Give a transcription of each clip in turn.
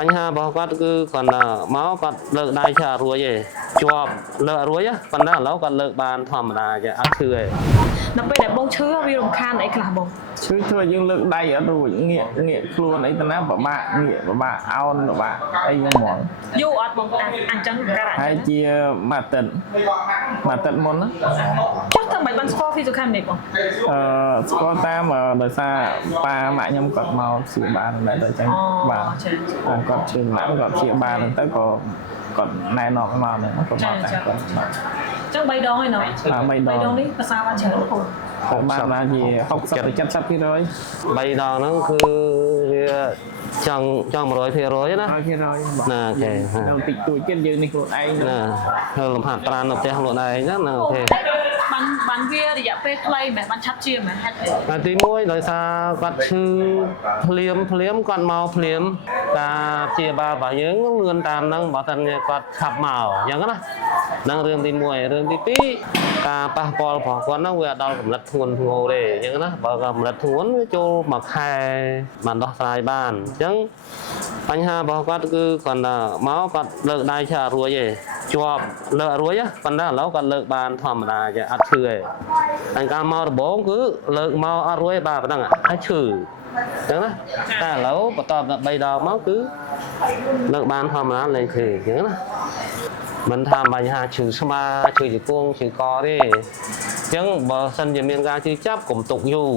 បញ្ហារបស់គាត់គឺគាត់មកគាត់លើកដៃឆារួយទេជាប់លើករួយប៉ុន្តែឥឡូវគាត់លើកបានធម្មតាចេះអត់ឈឺទេដល់ពេលដែលបងឈឺវារំខានអីខ្លះបងឈឺធ្វើយើងលើកដៃអត់រួចងាកខ្លួនអីទៅណាពិបាកងាកពិបាកអោនពិបាកអីហ្នឹងហ្មងយូរអត់បងអញ្ចឹងការហើយជាមួយអាទិត្យមុនណាចុះតាមមិនបានស្គាល់ physical នេះបងស្គាល់តាមដោយសារប៉ាម៉ាក់ខ្ញុំគាត់មកព្យាបាលដែរតែអញ្ចឹងបាទគាត់ជឿម៉ាក់គាត់ព្យាបាលទៅក៏គាត់ណែនាំមកហ្នឹងគាត់មកតែគាត់ចឹង3ដងឯណោះ3ដងនេះភាសាបានច្រើនបងបានជា60ទៅ70%3ដងហ្នឹងគឺវាចង់100%ណា100%ណាអូខេដល់តិចតួចទៀតយើងនេះខ្លួនឯងណាធ្វើលំហាត់ប្រាណនៅផ្ទះខ្លួនឯងណាអូខេបានវារយៈពេលខ្លីមិនបានឆាប់ជាមិនហេតុអីទី1ដោយសារគាត់ឈឺភ្លាមគាត់មកភ្លាមការព្យាបាលរបស់យើងលឿនតាមហ្នឹងបើមិនគាត់ឆាប់មកអញ្ចឹងណានឹងរឿងទី1រឿងទី2ការប៉ះពាល់របស់គាត់ហ្នឹងវាអត់ដល់កម្រិតធ្ងន់ធ្ងរទេអញ្ចឹងណាបើកម្រិតធ្ងន់វាចូលមួយខែបានដោះស្រាយបានអញ្ចឹងបញ្ហារបស់គាត់គឺគាត់មកគាត់លើកដៃឆារួយទេជាប់លើករួយប៉ុន្តែឥឡូវគាត់លើកបានធម្មតាចេះអត់ឈឺទេតែការមកដំបូងគឺលើកមកអត់រួយបាទប៉ុណ្ណឹងហើយឈឺអញ្ចឹងណាតែឥឡូវបន្ទាប់ដល់3ដងមកគឺលើកបានធម្មតាលែងឈឺអញ្ចឹងណាមិនថាបញ្ហាឈឺស្មាឈឺជង្គង់ឈឺកទេអញ្ចឹងបើសិនជាមានការឈឺចាប់កុំទុកយូរ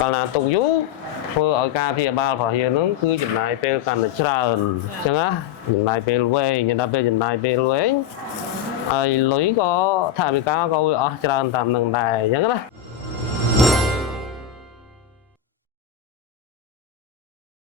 កាលណាទុកយូរធ្វើឲ្យការព្យាបាលរបស់យើងហ្នឹងគឺចំណាយពេលកាន់តែច្រើនអញ្ចឹងណាចំណាយពេលវែងដល់ពេលចំណាយពេលវែងហើយលុយក៏ថវិកាក៏វាអស់ច្រើនតាមនឹងដែរអញ្ចឹងណា